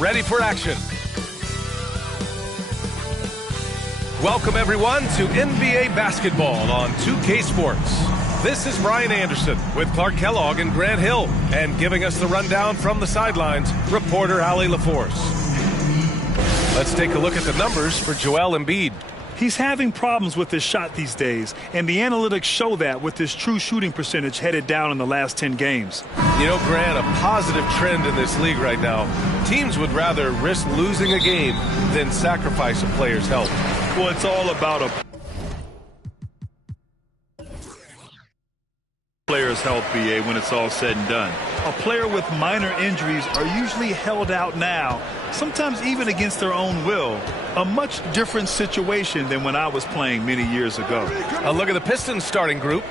ready for action. Welcome, everyone, to NBA basketball on 2K Sports. This is Brian Anderson with Clark Kellogg and Grant Hill. And giving us the rundown from the sidelines, reporter Allie LaForce. Let's take a look at the numbers for Joel Embiid. He's having problems with his shot these days, and the analytics show that with his true shooting percentage headed down in the last 10 games. You know, Grant, a positive trend in this league right now. Teams would rather risk losing a game than sacrifice a player's health. Well, it's all about a player's health, BA, when it's all said and done. A player with minor injuries are usually held out now, sometimes even against their own will. A much different situation than when I was playing many years ago. A look at the Pistons starting group.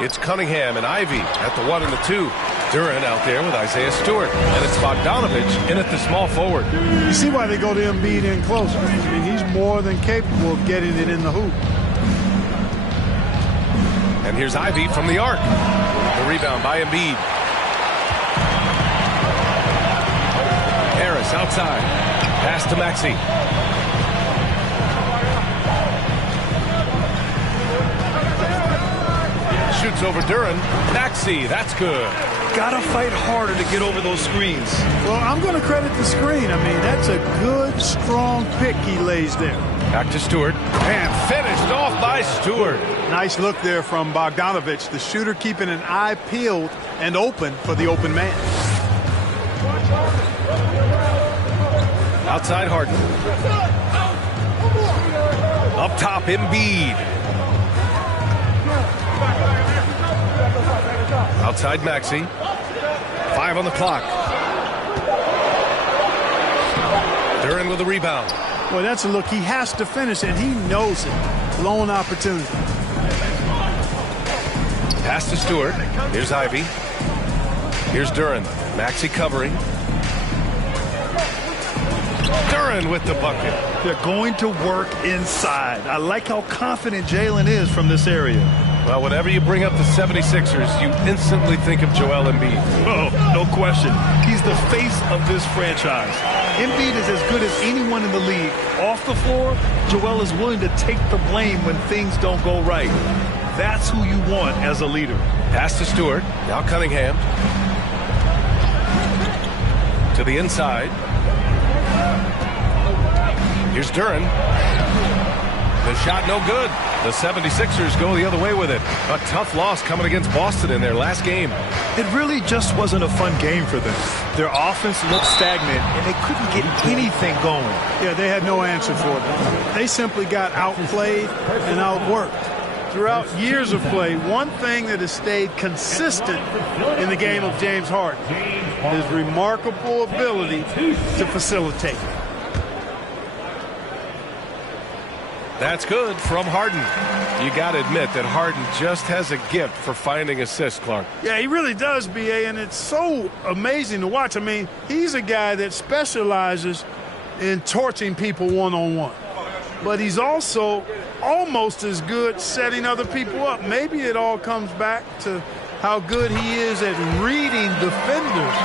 It's Cunningham and Ivy at the 1 and the 2. Duran out there with Isaiah Stewart. And it's Bogdanovich in at the small forward. You see why they go to Embiid in closer. I mean, he's more than capable of getting it in the hoop. And here's Ivy from the arc. The rebound by Embiid. Harris outside. Pass to Maxey. Shoots over Duran. Maxey, that's good. Gotta fight harder to get over those screens. Well, I'm going to credit the screen. I mean, that's a good, strong pick he lays there. Back to Stewart. And finished off by Stewart. Nice look there from Bogdanovich, the shooter keeping an eye peeled and open for the open man. Outside Harden. Up top, Embiid. Outside Maxey. 5 on the clock. Duran with the rebound. Well, that's a look he has to finish, and he knows it. Lone opportunity. Pass to Stewart. Here's Ivy. Here's Duran. Maxey covering. Duran with the bucket. They're going to work inside. I like how confident Jalen is from this area. Well, whenever you bring up the 76ers, you instantly think of Joel Embiid. Oh, no question. He's the face of this franchise. Embiid is as good as anyone in the league. Off the floor, Joel is willing to take the blame when things don't go right. That's who you want as a leader. Pass to Stewart. Now Cunningham. To the inside. Here's Duran. The shot no good. The 76ers go the other way with it. A tough loss coming against Boston in their last game. It really just wasn't a fun game for them. Their offense looked stagnant, and they couldn't get anything going. Yeah, they had no answer for them. They simply got outplayed and outworked. Throughout years of play, one thing that has stayed consistent in the game of James Harden is remarkable ability to facilitate. That's good from Harden. You got to admit that Harden just has a gift for finding assists, Clark. Yeah, he really does, B.A., and it's so amazing to watch. I mean, he's a guy that specializes in torching people one-on-one. But he's also almost as good setting other people up. Maybe it all comes back to how good he is at reading defenders.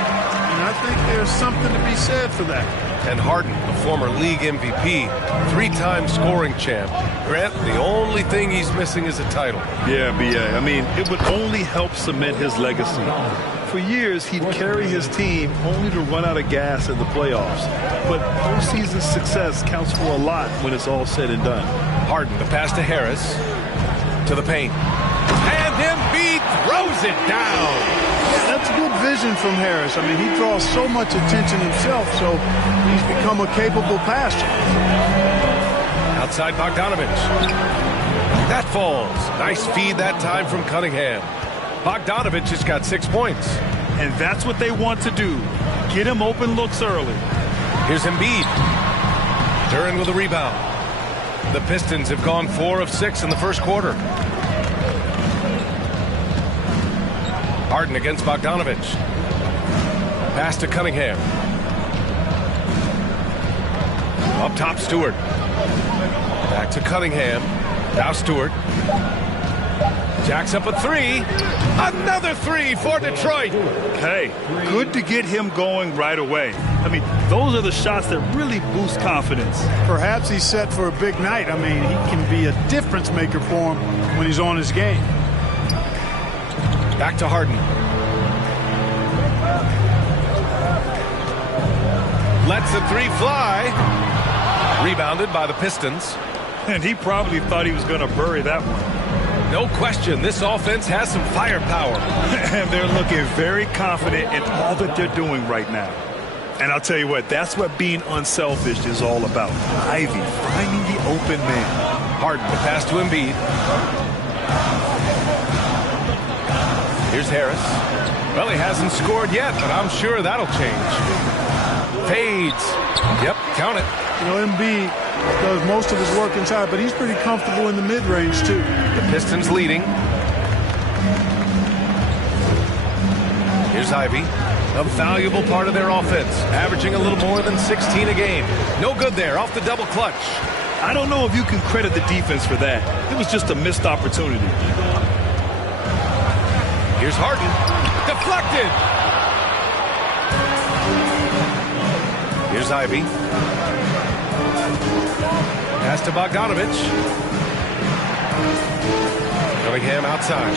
And I think there's something to be said for that. And Harden, the former league MVP, 3-time scoring champ. Grant, the only thing he's missing is a title. Yeah, B.A. I mean, it would only help cement his legacy. For years, he'd carry his team only to run out of gas in the playoffs. But postseason success counts for a lot when it's all said and done. Harden, the pass to Harris. To the paint. And Embiid throws it down. Yeah, that's good vision from Harris. I mean, he draws so much attention himself, so he's become a capable passer. Outside Bogdanovich. That falls. Nice feed that time from Cunningham. Bogdanovich has got 6 points. And that's what they want to do. Get him open looks early. Here's Embiid. Duran with a rebound. The Pistons have gone 4 of 6 in the first quarter. Harden against Bogdanovich. Pass to Cunningham. Up top, Stewart. Back to Cunningham. Now Stewart. Jacks up a 3. Another 3 for Detroit. Hey, good to get him going right away. I mean, those are the shots that really boost confidence. Perhaps he's set for a big night. I mean, he can be a difference maker for him when he's on his game. Back to Harden. Lets the three fly. Rebounded by the Pistons. And he probably thought he was going to bury that one. No question, this offense has some firepower. And they're looking very confident in all that they're doing right now. And I'll tell you what, that's what being unselfish is all about. Ivy finding the open man. Harden, the pass to Embiid. Here's Harris. Well, he hasn't scored yet, but I'm sure that'll change. Fades. Yep, count it. You know, Embiid does most of his work inside, but he's pretty comfortable in the mid-range, too. The Pistons leading. Here's Ivy. A valuable part of their offense, averaging a little more than 16 a game. No good there, off the double clutch. I don't know if you can credit the defense for that. It was just a missed opportunity. Here's Harden. Deflected. Here's Ivy. Pass to Bogdanovich. Cunningham outside.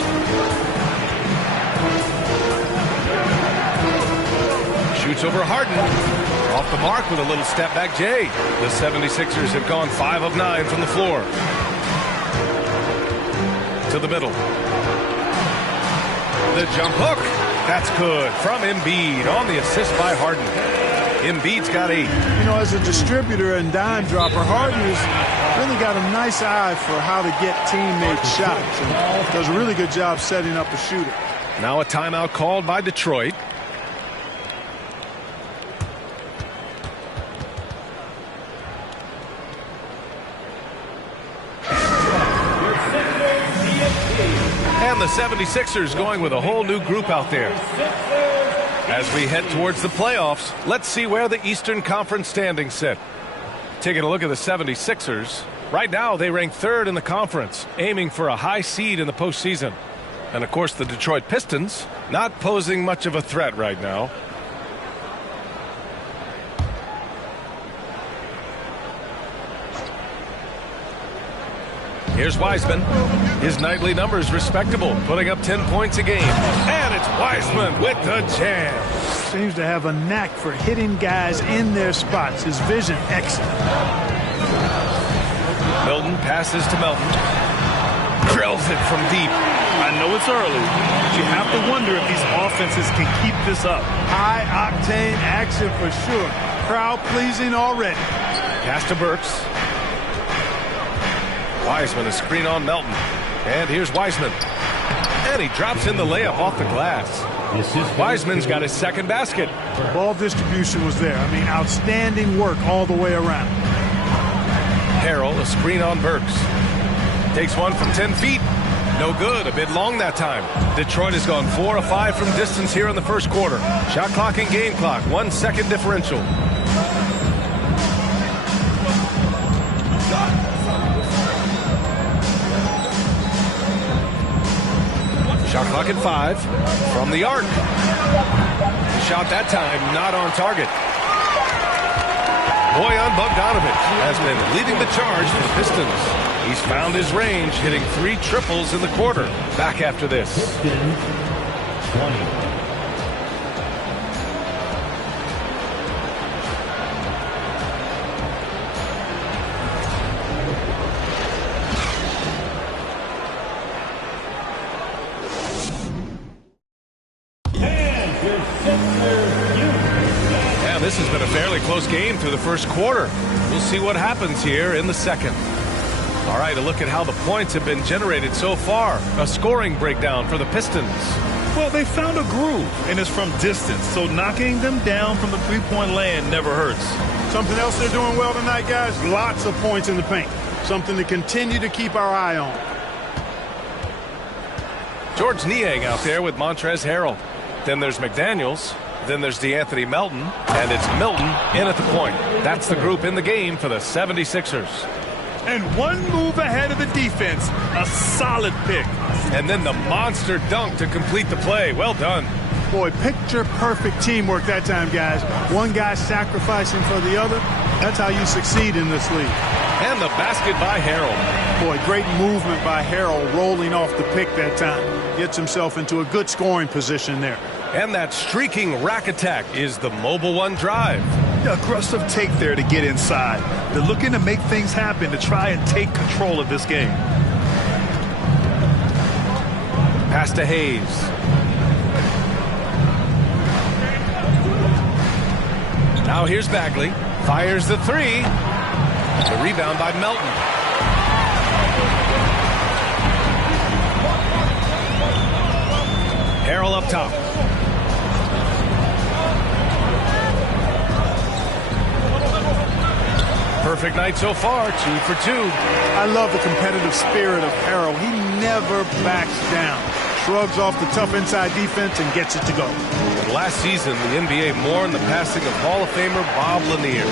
Shoots over Harden. Off the mark with a little step back Jay. The 76ers have gone 5 of 9 from the floor. To the middle. The jump hook. That's good from Embiid on the assist by Harden. Embiid's got 8. You know, as a distributor and dime dropper, Harden has really got a nice eye for how to get teammate shots and does a really good job setting up a shooter. Now a timeout called by Detroit. And the 76ers going with a whole new group out there. As we head towards the playoffs, let's see where the Eastern Conference standings sit. Taking a look at the 76ers, right now they rank 3rd in the conference, aiming for a high seed in the postseason. And of course the Detroit Pistons, not posing much of a threat right now. Here's Wiseman. His nightly numbers respectable, putting up 10 points a game. And it's Wiseman with the jam. Seems to have a knack for hitting guys in their spots. His vision excellent. Milton passes to Melton. Drills it from deep. I know it's early, but you have to wonder if these offenses can keep this up. High-octane action for sure. Crowd-pleasing already. Pass to Burks. Wiseman, a screen on Melton. And here's Wiseman. And he drops in the layup off the glass. Wiseman's got his second basket. Ball distribution was there. I mean, outstanding work all the way around. Harrell, a screen on Burks. Takes one from 10 feet. No good. A bit long that time. Detroit has gone 4 of 5 from distance here in the first quarter. Shot clock and game clock. 1 second differential. Shot clock at 5 from the arc. Shot that time, not on target. Bojan Bogdanovich has been leading the charge for the Pistons. He's found his range, hitting 3 triples in the quarter. Back after this. Pistons 20. This has been a fairly close game through the first quarter. We'll see what happens here in the second. All right, a look at how the points have been generated so far. A scoring breakdown for the Pistons. Well, they found a groove, and it's from distance, so knocking them down from the three-point land never hurts. Something else they're doing well tonight, guys? Lots of points in the paint. Something to continue to keep our eye on. George Niang out there with Montrezl Harrell. Then there's McDaniels. Then there's DeAnthony Melton, and it's Milton in at the point. That's the group in the game for the 76ers. And one move ahead of the defense, a solid pick. And then the monster dunk to complete the play. Well done. Boy, picture-perfect teamwork that time, guys. One guy sacrificing for the other. That's how you succeed in this league. And the basket by Harrell. Boy, great movement by Harrell, rolling off the pick that time. Gets himself into a good scoring position there. And that streaking rack attack is the Mobile One drive. Aggressive take there to get inside. They're looking to make things happen to try and take control of this game. Pass to Hayes. Now here's Bagley. Fires the three. The rebound by Melton. Harrell up top. Perfect night so far, 2 for 2. I love the competitive spirit of Harrell. He never backs down. Shrugs off the tough inside defense and gets it to go. And last season, the NBA mourned the passing of Hall of Famer Bob Lanier.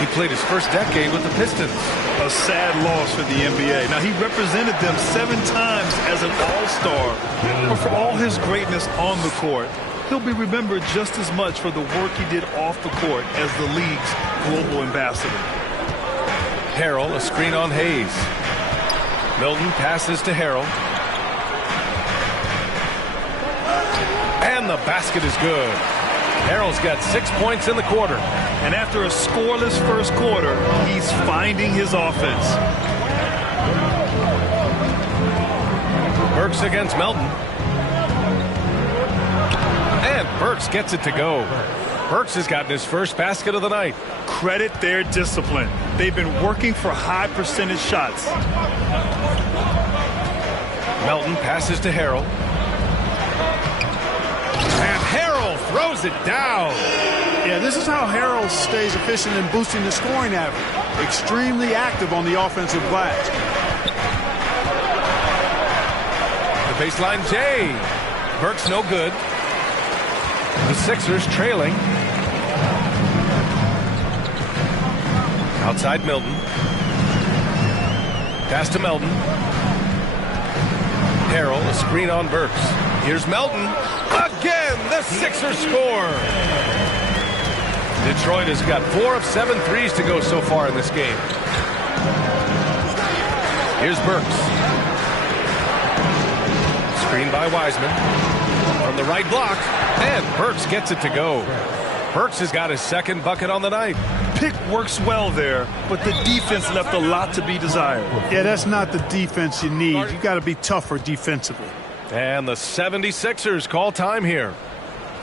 He played his first decade with the Pistons. A sad loss for the NBA. Now, he represented them 7 times as an all-star. But for all his greatness on the court, he'll be remembered just as much for the work he did off the court as the league's global ambassador. Harrell, a screen on Hayes. Milton passes to Harrell. And the basket is good. Harrell's got 6 points in the quarter. And after a scoreless first quarter, he's finding his offense. Burks against Melton. And Burks gets it to go. Burks has gotten his first basket of the night. Credit their discipline. They've been working for high percentage shots. Melton passes to Harrell. And Harrell throws it down. Yeah, this is how Harrell stays efficient in boosting the scoring average. Extremely active on the offensive glass. The baseline J. Burks no good. The Sixers trailing. Outside Milton. Pass to Melton. Harrell, a screen on Burks. Here's Melton. Again, the Sixers score. Detroit has got 4 of 7 threes to go so far in this game. Here's Burks. Screen by Wiseman. From the right block. And Burks gets it to go. Burks has got his second bucket on the night. Pick works well there, but the defense left a lot to be desired. Yeah, that's not the defense you need. You got to be tougher defensively. And the 76ers call time here.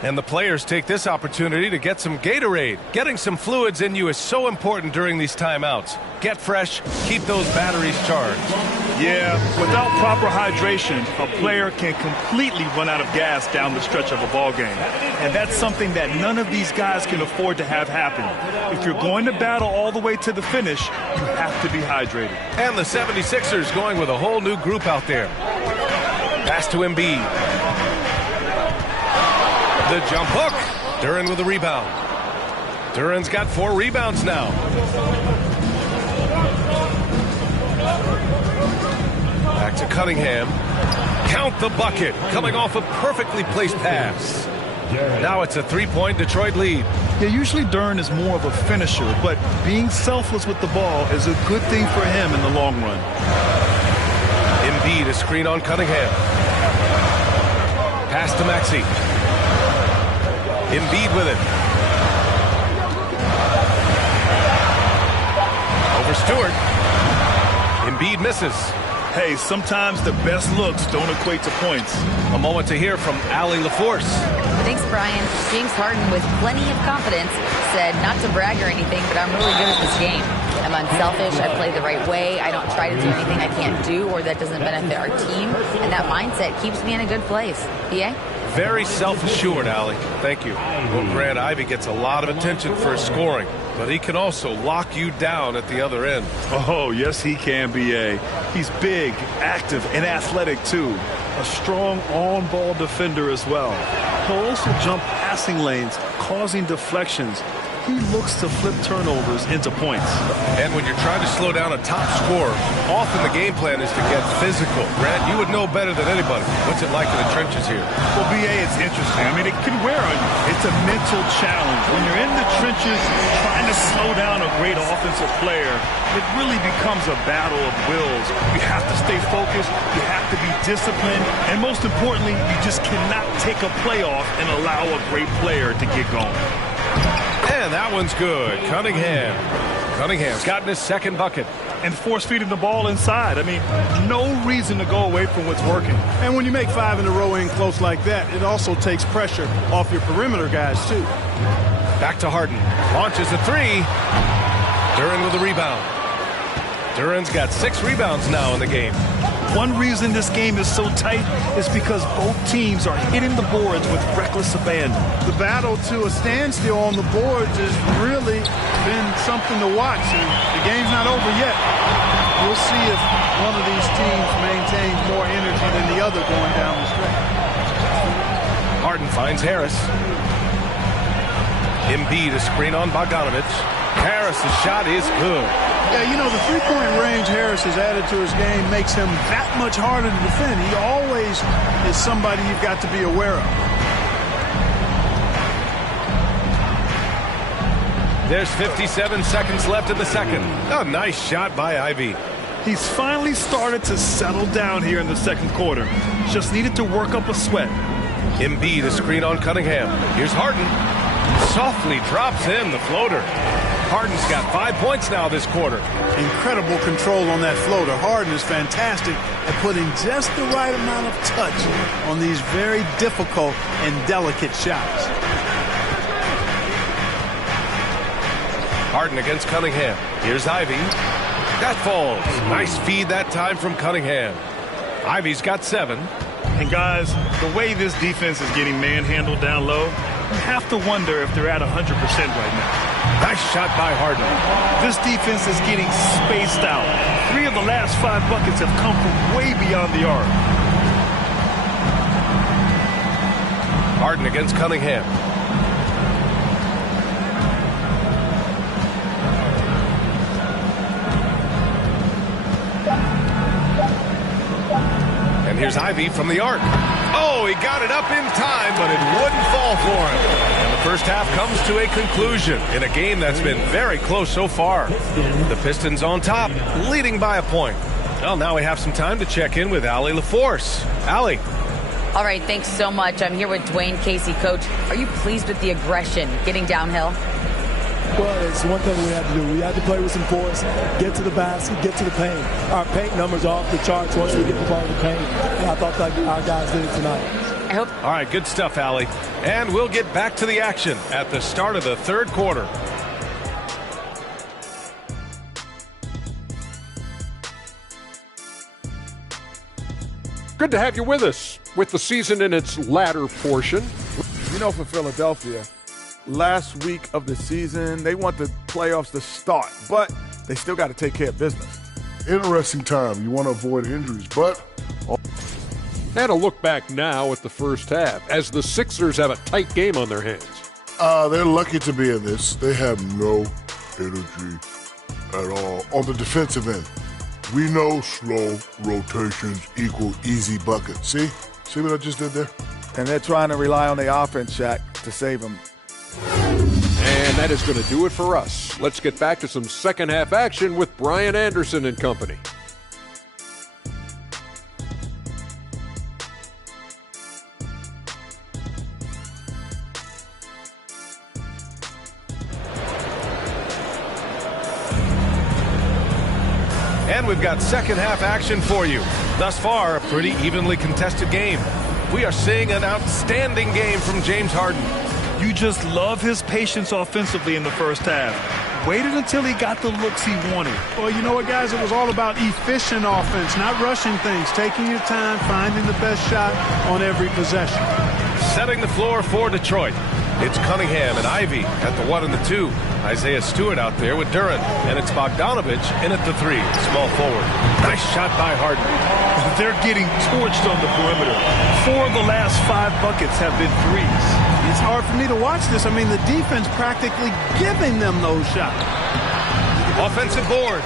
And the players take this opportunity to get some Gatorade. Getting some fluids in you is so important during these timeouts. Get fresh, keep those batteries charged. Yeah, without proper hydration, a player can completely run out of gas down the stretch of a ball game. And that's something that none of these guys can afford to have happen. If you're going to battle all the way to the finish, you have to be hydrated. And the 76ers going with a whole new group out there. Pass to Embiid. The jump hook. Duren with a rebound. Duren's got 4 rebounds now. Back to Cunningham. Count the bucket. Coming off a perfectly placed pass. Now it's a 3-point Detroit lead. Yeah, usually Duren is more of a finisher, but being selfless with the ball is a good thing for him in the long run. Embiid, a screen on Cunningham. Pass to Maxey. Embiid with it. Over Stewart. Embiid misses. Hey, sometimes the best looks don't equate to points. A moment to hear from Allie LaForce. Thanks, Brian. James Harden, with plenty of confidence, said not to brag or anything, but I'm really good at this game. I'm unselfish. I play the right way. I don't try to do anything I can't do or that doesn't benefit our team. And that mindset keeps me in a good place. PA? Very self-assured, Allie. Thank you. Well, Grant Ivey gets a lot of attention for his scoring, but he can also lock you down at the other end. Oh, yes, he can, B.A. He's big, active, and athletic, too. A strong on-ball defender as well. He'll also jump passing lanes, causing deflections. he looks to flip turnovers into points. And when you're trying to slow down a top scorer, often the game plan is to get physical. Grant, you would know better than anybody. What's it like in the trenches here? Well, BA, it's interesting. I mean, it can wear on you. It's a mental challenge. When you're in the trenches trying to slow down a great offensive player, it really becomes a battle of wills. You have to stay focused. You have to be disciplined. And most importantly, you just cannot take a play off and allow a great player to get going. And that one's good. Cunningham's gotten his second bucket. And force feeding the ball inside. I mean, no reason to go away from what's working. And when you make 5 in a row in close like that, it also takes pressure off your perimeter guys, too. Back to Harden. Launches a 3. Duren with a rebound. Duren's got 6 rebounds now in the game. One reason this game is so tight is because both teams are hitting the boards with reckless abandon. The battle to a standstill on the boards has really been something to watch. And the game's not over yet. We'll see if one of these teams maintains more energy than the other going down the stretch. Harden finds Harris. Embiid, a screen on Bogdanovic. Harris' shot is good. Yeah, you know, the three-point range Harris has added to his game makes him that much harder to defend. He always is somebody you've got to be aware of. There's 57 seconds left in the second. A nice shot by Ivy. He's finally started to settle down here in the second quarter. Just needed to work up a sweat. Embiid, a screen on Cunningham. Here's Harden. Softly drops in the floater. Harden's got 5 points now this quarter. Incredible control on that floater. Harden is fantastic at putting just the right amount of touch on these very difficult and delicate shots. Harden against Cunningham. Here's Ivy. That falls. Nice feed that time from Cunningham. Ivy's got 7. And guys, the way this defense is getting manhandled down low, you have to wonder if they're at 100% right now. Nice shot by Harden. This defense is getting spaced out. 3 of the last 5 buckets have come from way beyond the arc. Harden against Cunningham. And here's Ivy from the arc. Oh, he got it up in time, but it wouldn't fall for him. And the first half comes to a conclusion in a game that's been very close so far. The Pistons on top, leading by a point. Well, now we have some time to check in with Allie LaForce. Allie. All right, thanks so much. I'm here with Dwayne Casey. Coach, are you pleased with the aggression getting downhill? Well, it's one thing we have to do. We have to play with some force, get to the basket, get to the paint. Our paint numbers are off the charts once we get the ball in the paint, and I thought that our guys did it tonight. All right, good stuff, Allie. And we'll get back to the action at the start of the third quarter. Good to have you with us with the season in its latter portion. You know, for Philadelphia, last week of the season, they want the playoffs to start, but they still got to take care of business. Interesting time. You want to avoid injuries, but... And a look back now at the first half, as the Sixers have a tight game on their hands. They're lucky to be in this. They have no energy at all. On the defensive end, we know slow rotations equal easy buckets. See what I just did there? And they're trying to rely on the offense, Shaq, to save them. And that is going to do it for us. Let's get back to some second half action with Brian Anderson and company. And we've got second half action for you. Thus far, a pretty evenly contested game. We are seeing an outstanding game from James Harden. You just love his patience offensively in the first half. Waited until he got the looks he wanted. Well, you know what, guys? It was all about efficient offense, not rushing things, taking your time, finding the best shot on every possession. Setting the floor for Detroit. It's Cunningham and Ivy at the 1 and the 2. Isaiah Stewart out there with Duran. And it's Bogdanovich in at the 3. Small forward. Nice shot by Harden. They're getting torched on the perimeter. 4 of the last 5 buckets have been threes. It's hard for me to watch this. I mean, the defense practically giving them those shots. Offensive board.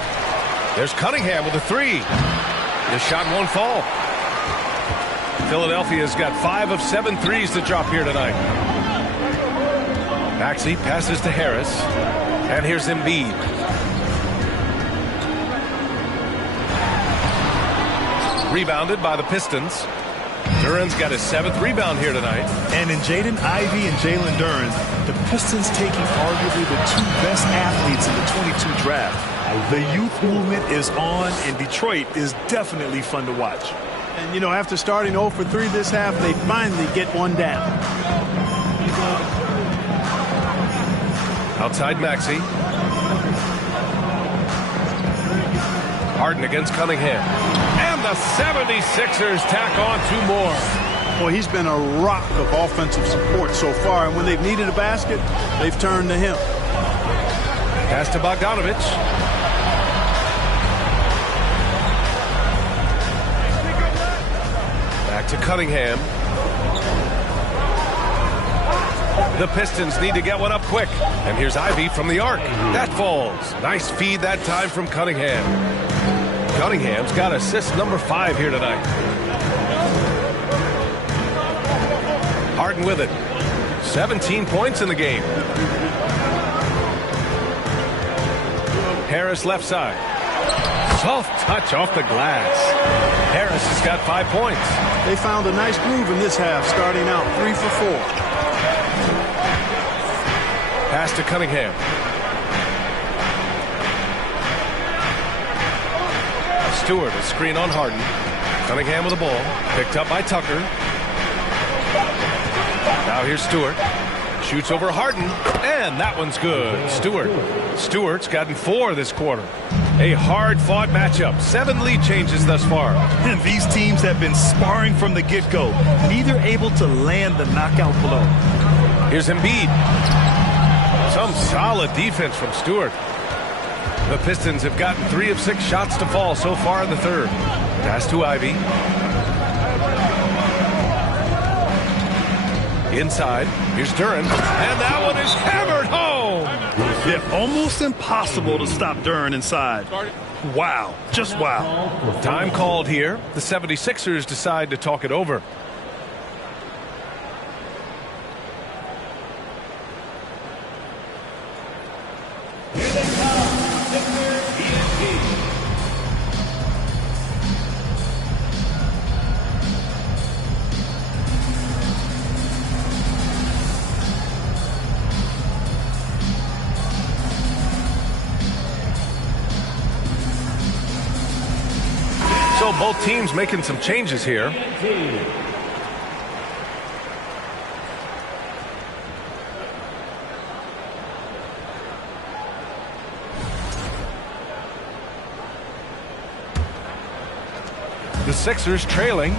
There's Cunningham with a 3. The shot won't fall. Philadelphia's got 5 of 7 threes to drop here tonight. Maxey passes to Harris. And here's Embiid. Rebounded by the Pistons. Duran's got his 7th rebound here tonight. And in Jaden Ivey and Jalen Duran, the Pistons taking arguably the 2 best athletes in the 22 draft. The youth movement is on, and Detroit is definitely fun to watch. And, you know, after starting 0 for 3 this half, they finally get one down. Outside Maxey. Harden against Cunningham. And the 76ers tack on 2 more. Boy, he's been a rock of offensive support so far, and when they've needed a basket, they've turned to him. Pass to Bogdanovich. Back to Cunningham. The Pistons need to get one up quick. And here's Ivy from the arc. That falls. Nice feed that time from Cunningham. Cunningham's got assist number 5 here tonight. Harden with it. 17 points in the game. Harris left side. Soft touch off the glass. Harris has got 5 points. They found a nice groove in this half, starting out 3 for 4. Pass to Cunningham. Stewart, a screen on Harden. Cunningham with the ball. Picked up by Tucker. Now here's Stewart. Shoots over Harden. And that one's good. Stewart's gotten 4 this quarter. A hard-fought matchup. 7 lead changes thus far. And these teams have been sparring from the get-go. Neither able to land the knockout blow. Here's Embiid. Some solid defense from Stewart. The Pistons have gotten 3 of 6 shots to fall so far in the third. Pass to Ivy. Inside. Here's Duran. And that one is hammered home. Yeah, almost impossible to stop Duran inside. Wow. Just wow. Time called here. The 76ers decide to talk it over. So both teams making some changes here. The Sixers trailing.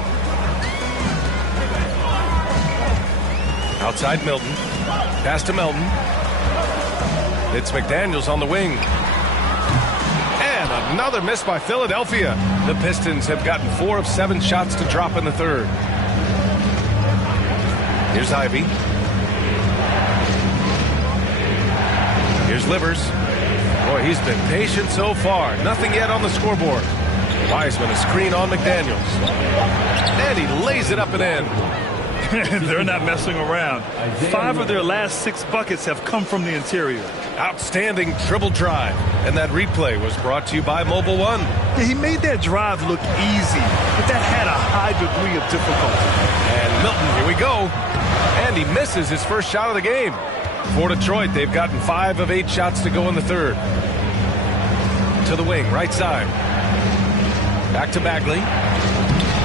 Outside Milton. Pass to Melton. It's McDaniels on the wing. And another miss by Philadelphia. The Pistons have gotten 4 of 7 shots to drop in the third. Here's Ivy. Here's Livers. Boy, he's been patient so far. Nothing yet on the scoreboard. Wiseman, a screen on McDaniels. And he lays it up and in. They're not messing around. 5 of their last 6 buckets have come from the interior. Outstanding dribble drive. And that replay was brought to you by Mobile One. Yeah, he made that drive look easy, but that had a high degree of difficulty. And Milton, here we go. And he misses his first shot of the game. For Detroit, they've gotten 5 of 8 shots to go in the third. To the wing, right side. Back to Bagley.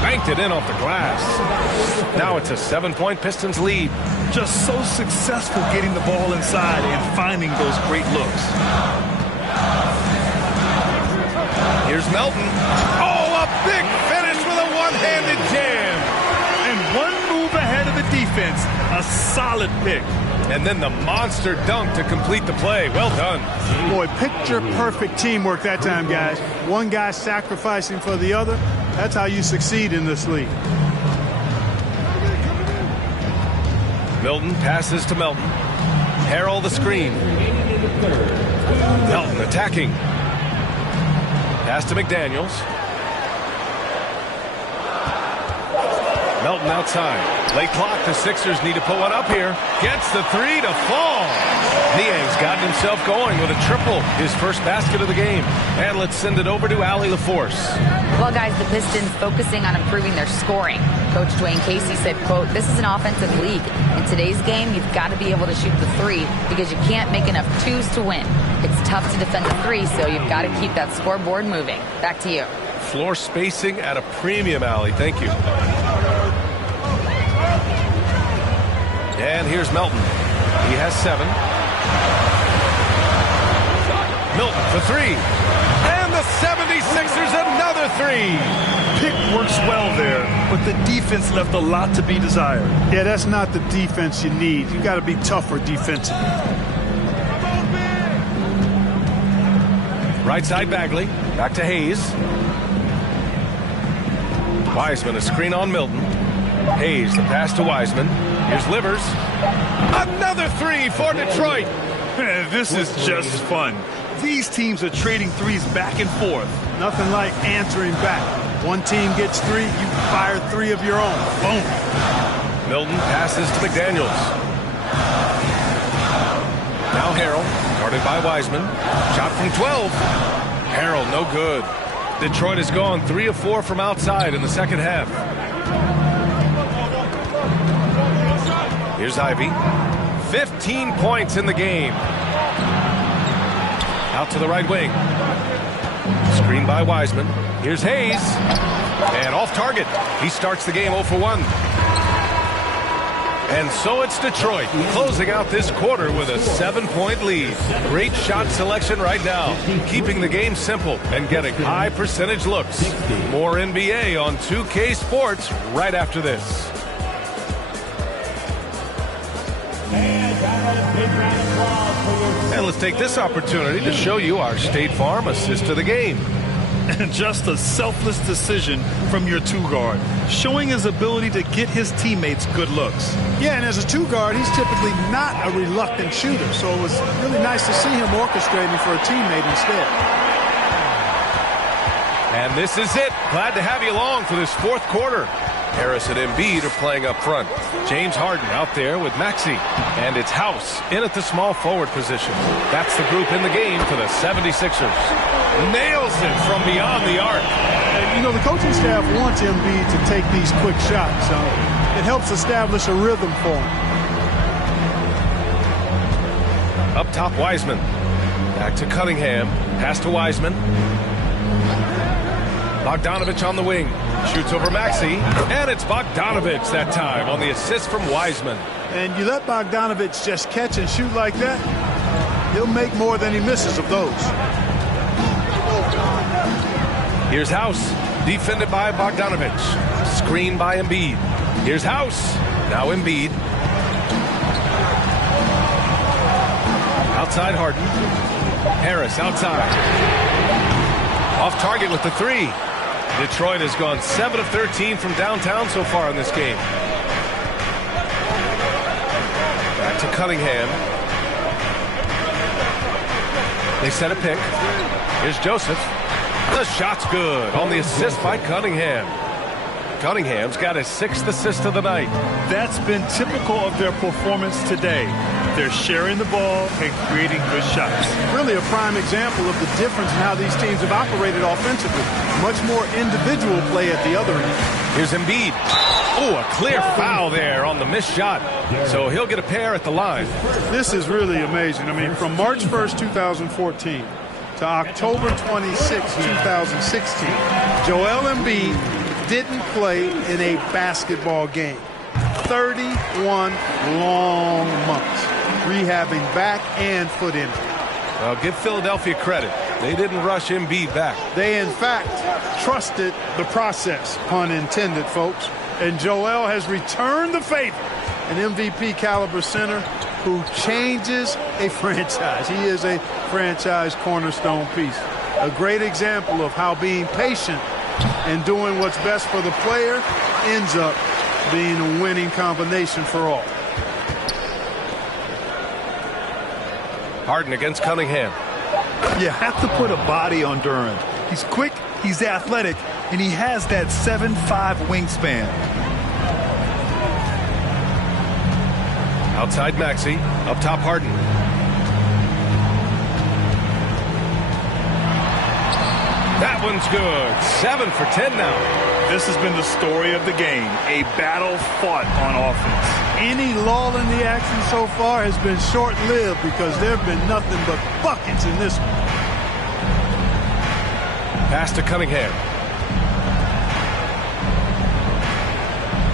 Banked it in off the glass. Now it's a 7-point Pistons lead. Just so successful getting the ball inside and finding those great looks. Here's Melton. Oh, a big finish with a one-handed jam. And one move ahead of the defense. A solid pick. And then the monster dunk to complete the play. Well done. Boy, picture-perfect teamwork that time, guys. One guy sacrificing for the other. That's how you succeed in this league. Milton passes to Melton. Harrell the screen. Melton attacking. Pass to McDaniels. Melton outside. Late clock. The Sixers need to put one up here. Gets the three to fall. Niang's gotten himself going with a triple. His first basket of the game. And let's send it over to Allie LaForce. Well, guys, the Pistons focusing on improving their scoring. Coach Dwayne Casey said, quote, "This is an offensive league. In today's game, you've got to be able to shoot the three because you can't make enough twos to win. It's tough to defend the three, so you've got to keep that scoreboard moving." Back to you. Floor spacing at a premium, Allie. Thank you. And here's Melton. He has 7. Milton for 3. And the 76ers another 3. Pick works well there, but the defense left a lot to be desired. Yeah, that's not the defense you need. You got to be tougher defensively. Right side Bagley. Back to Hayes. Wiseman a screen on Milton. Hayes the pass to Wiseman. Here's Livers. Another 3 for Detroit. This is just fun. These teams are trading threes back and forth. Nothing like answering back. One team gets 3, you fire 3 of your own. Boom. Milton passes to McDaniels. Now Harrell, guarded by Wiseman. Shot from 12. Harrell, no good. Detroit has gone 3 of 4 from outside in the second half. Here's Ivy. 15 points in the game. Out to the right wing. Screen by Wiseman. Here's Hayes. And off target. He starts the game 0 for 1. And so it's Detroit closing out this quarter with a 7-point lead. Great shot selection right now, keeping the game simple and getting high percentage looks. More NBA on 2K Sports right after this. And let's take this opportunity to show you our State Farm assist to the game. And just a selfless decision from your 2-guard, showing his ability to get his teammates good looks. Yeah, and as a 2-guard, he's typically not a reluctant shooter, so it was really nice to see him orchestrating for a teammate instead. And this is it. Glad to have you along for this fourth quarter. Harris and Embiid are playing up front. James Harden out there with Maxey. And it's House in at the small forward position. That's the group in the game for the 76ers. Nails it from beyond the arc. And, you know, the coaching staff wants Embiid to take these quick shots, so it helps establish a rhythm for him. Up top, Wiseman. Back to Cunningham. Pass to Wiseman. Bogdanovich on the wing. Shoots over Maxey. And it's Bogdanovich that time on the assist from Wiseman. And you let Bogdanovich just catch and shoot like that, he'll make more than he misses of those. Here's House. Defended by Bogdanovich. Screen by Embiid. Here's House. Now Embiid. Outside Harden. Harris outside. Off target with the 3. Detroit has gone 7 of 13 from downtown so far in this game. Back to Cunningham. They set a pick. Here's Joseph. The shot's good on the assist by Cunningham. Cunningham's got his 6th assist of the night. That's been typical of their performance today. They're sharing the ball and creating good shots. Really a prime example of the difference in how these teams have operated offensively. Much more individual play at the other end. Here's Embiid. Oh, a clear foul there on the missed shot. So he'll get a pair at the line. This is really amazing. I mean, from March 1st, 2014 to October 26, 2016, Joel Embiid didn't play in a basketball game. 31 long months rehabbing back and foot injury. Well, give Philadelphia credit. They didn't rush Embiid back. They, in fact, trusted the process, pun intended, folks. And Joel has returned the favor. An MVP caliber center who changes a franchise. He is a franchise cornerstone piece. A great example of how being patient and doing what's best for the player ends up being a winning combination for all. Harden against Cunningham. You have to put a body on Duran. He's quick, he's athletic, and he has that 7'5" wingspan. Outside Maxey, up top Harden. That one's good. 7 for 10 now. This has been the story of the game, a battle fought on offense. Any lull in the action so far has been short-lived because there have been nothing but buckets in this one. Pass to Cunningham.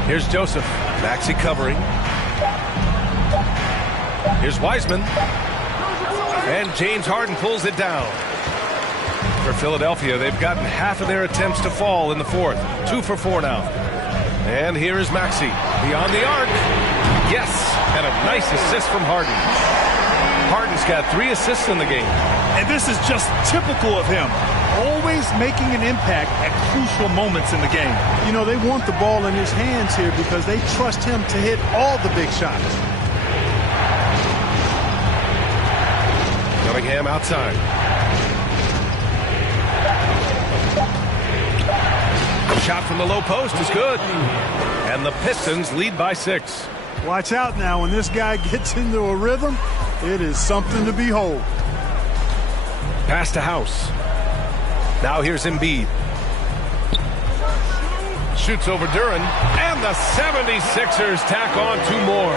Here's Joseph. Maxey covering. Here's Wiseman. And James Harden pulls it down. For Philadelphia, they've gotten half of their attempts to fall in the fourth. 2 for 4 now. And here is Maxey. Beyond the arc. Yes, and a nice assist from Harden. Harden's got 3 assists in the game. And this is just typical of him. Always making an impact at crucial moments in the game. You know, they want the ball in his hands here because they trust him to hit all the big shots. Cunningham outside. Shot from the low post is good. And the Pistons lead by 6. Watch out now. When this guy gets into a rhythm, it is something to behold. Pass to House. Now here's Embiid. Shoots over Duran. And the 76ers tack on 2 more.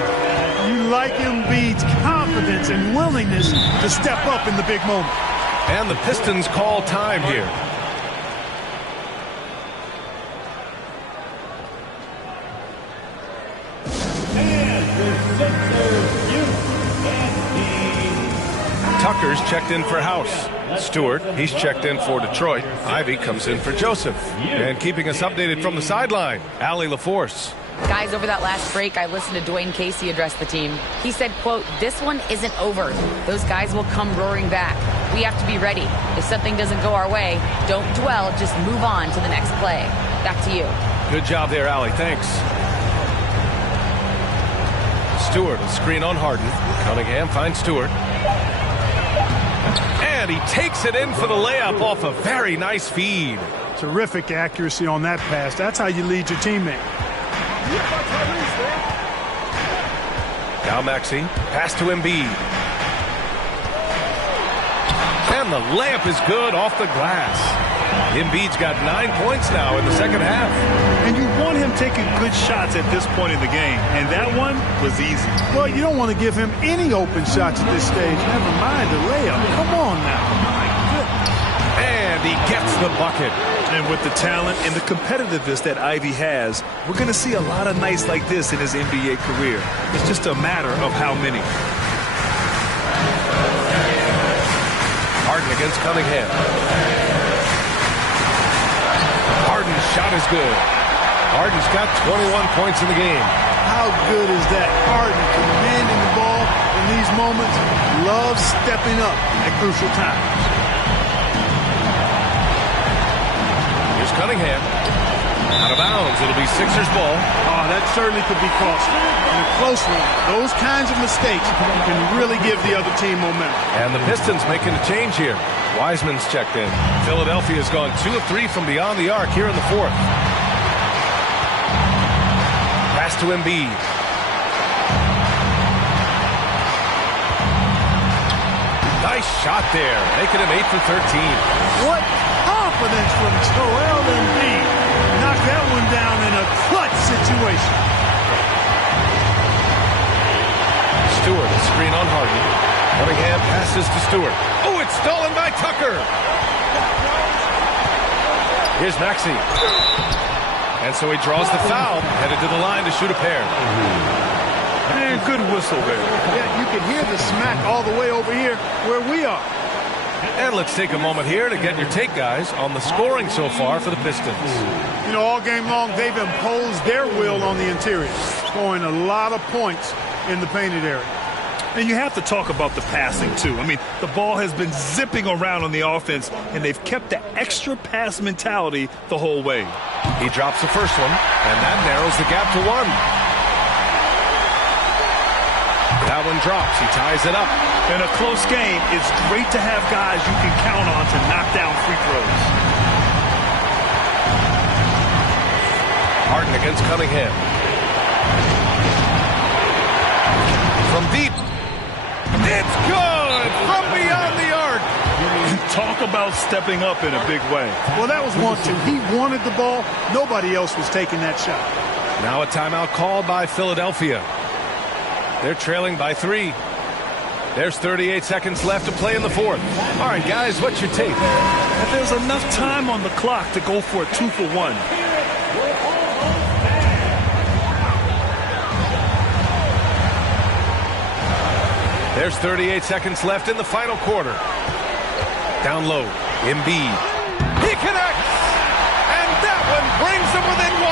You like Embiid's confidence and willingness to step up in the big moment. And the Pistons call time here. Tucker's checked in for House. Stewart, he's checked in for Detroit. Ivy comes in for Joseph. And keeping us updated from the sideline, Allie LaForce. Guys, over that last break, I listened to Dwayne Casey address the team. He said, quote, "This one isn't over. Those guys will come roaring back. We have to be ready. If something doesn't go our way, don't dwell, just move on to the next play." Back to you. Good job there, Allie. Thanks. Stewart, a screen on Harden. Cunningham finds Stewart. And he takes it in for the layup off a very nice feed. Terrific accuracy on that pass. That's how you lead your teammate. Now Maxey. Pass to Embiid. And the layup is good off the glass. Embiid's got 9 points now in the second half. And you want him taking good shots at this point in the game. And that one was easy. Well, you don't want to give him any open shots at this stage. Never mind the layup. Come on now. My goodness. And he gets the bucket. And with the talent and the competitiveness that Ivy has, we're going to see a lot of nights like this in his NBA career. It's just a matter of how many. Harden against Cunningham. Harden's shot is good. Harden's got 21 points in the game. How good is that? Harden commanding the ball in these moments. Loves stepping up at crucial times. Here's Cunningham. Out of bounds. It'll be Sixers ball. Oh, that certainly could be costly. In a close one, those kinds of mistakes can really give the other team momentum. And the Pistons making a change here. Wiseman's checked in. Philadelphia's gone 2 of 3 from beyond the arc here in the fourth. Pass to Embiid. Nice shot there, making him 8 for 13. What confidence from Joel Embiid. Knocked that one down in a clutch situation. Stewart, screen on Harden. Cunningham passes to Stewart. Oh, it's stolen by Tucker. Here's Maxey. And so he draws the foul, headed to the line to shoot a pair. And good whistle there. Yeah, you can hear the smack all the way over here where we are. And let's take a moment here to get your take, guys, on the scoring so far for the Pistons. You know, all game long, they've imposed their will on the interior, scoring a lot of points in the painted area. And you have to talk about the passing, too. I mean, the ball has been zipping around on the offense, and they've kept the extra pass mentality the whole way. He drops the first one, and that narrows the gap to 1. That one drops. He ties it up. In a close game, it's great to have guys you can count on to knock down free throws. Harden against Cunningham. From deep. It's good from beyond the arc. Talk about stepping up in a big way. Well, that was 1-2. He wanted the ball. Nobody else was taking that shot. Now a timeout called by Philadelphia. They're trailing by 3. There's 38 seconds left to play in the fourth. All right, guys, what's your take? If there's enough time on the clock to go for a 2-for-1. There's 38 seconds left in the final quarter. Down low, Embiid. He connects! And that one brings them within 1.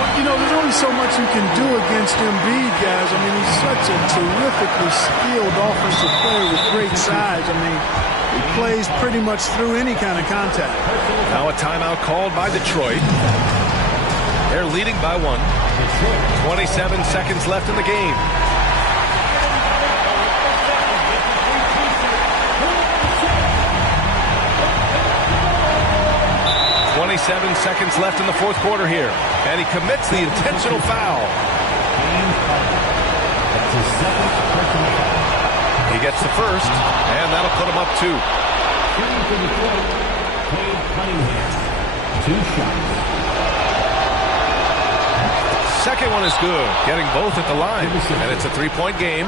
Well, you know, there's only so much you can do against Embiid, guys. I mean, he's such a terrifically skilled offensive player with great size. I mean, he plays pretty much through any kind of contact. Now a timeout called by Detroit. They're leading by 1. 27 seconds left in the game. 27 seconds left in the fourth quarter here. And he commits the intentional foul. He gets the first, and that'll put him up 2. Second one is good, getting both at the line. And it's a 3-point game.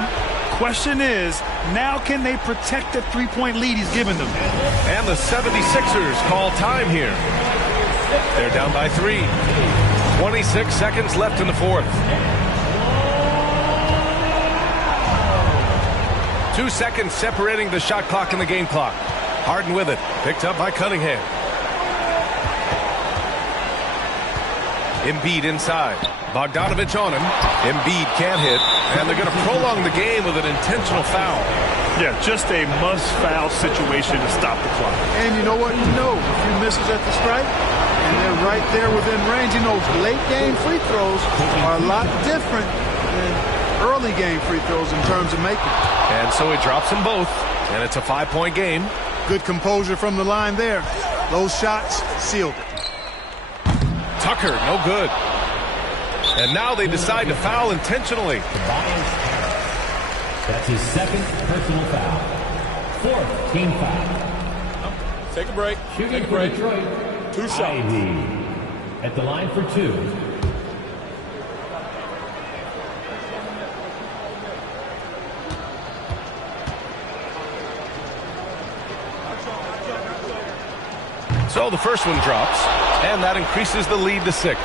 Question is, now can they protect the 3-point lead he's given them? And the 76ers call time here. They're down by 3. 26 seconds left in the fourth. 2 seconds separating the shot clock and the game clock. Harden with it. Picked up by Cunningham. Embiid inside. Bogdanovich on him. Embiid can't hit. And they're going to prolong the game with an intentional foul. Yeah, just a must-foul situation to stop the clock. And you know what? You know, a few misses at the stripe, and they're right there within range. You know, late-game free throws are a lot different than early-game free throws in terms of making. And so he drops them both, and it's a 5-point game. Good composure from the line there. Those shots sealed it. Tucker, no good. And now they decide to foul intentionally. That's his second personal foul. 4th team foul. Take a break. Shooting for Detroit. 2 shots. Ivy at the line for 2. So the first one drops, and that increases the lead to 6.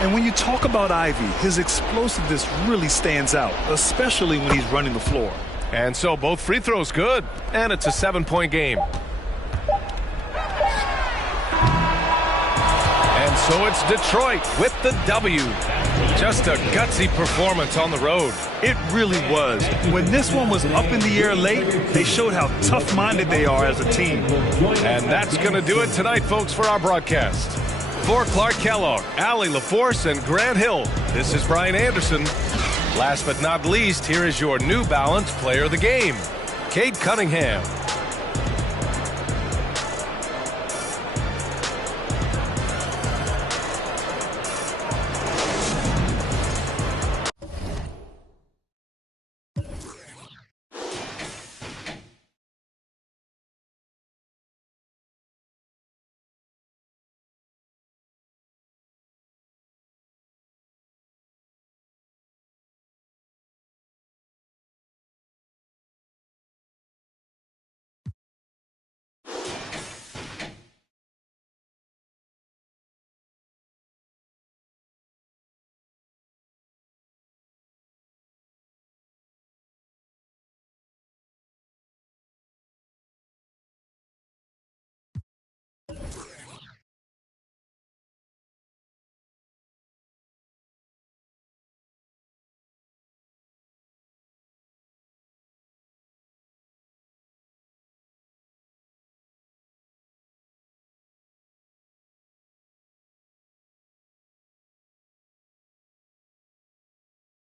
And when you talk about Ivy, his explosiveness really stands out, especially when he's running the floor. And so both free throws good, and it's a 7-point game. And so it's Detroit with the W. Just a gutsy performance on the road. It really was. When this one was up in the air late, they showed how tough-minded they are as a team. And that's going to do it tonight, folks, for our broadcast. For Clark Kellogg, Allie LaForce, and Grant Hill, this is Brian Anderson. Last but not least, here is your New Balance Player of the Game, Cade Cunningham.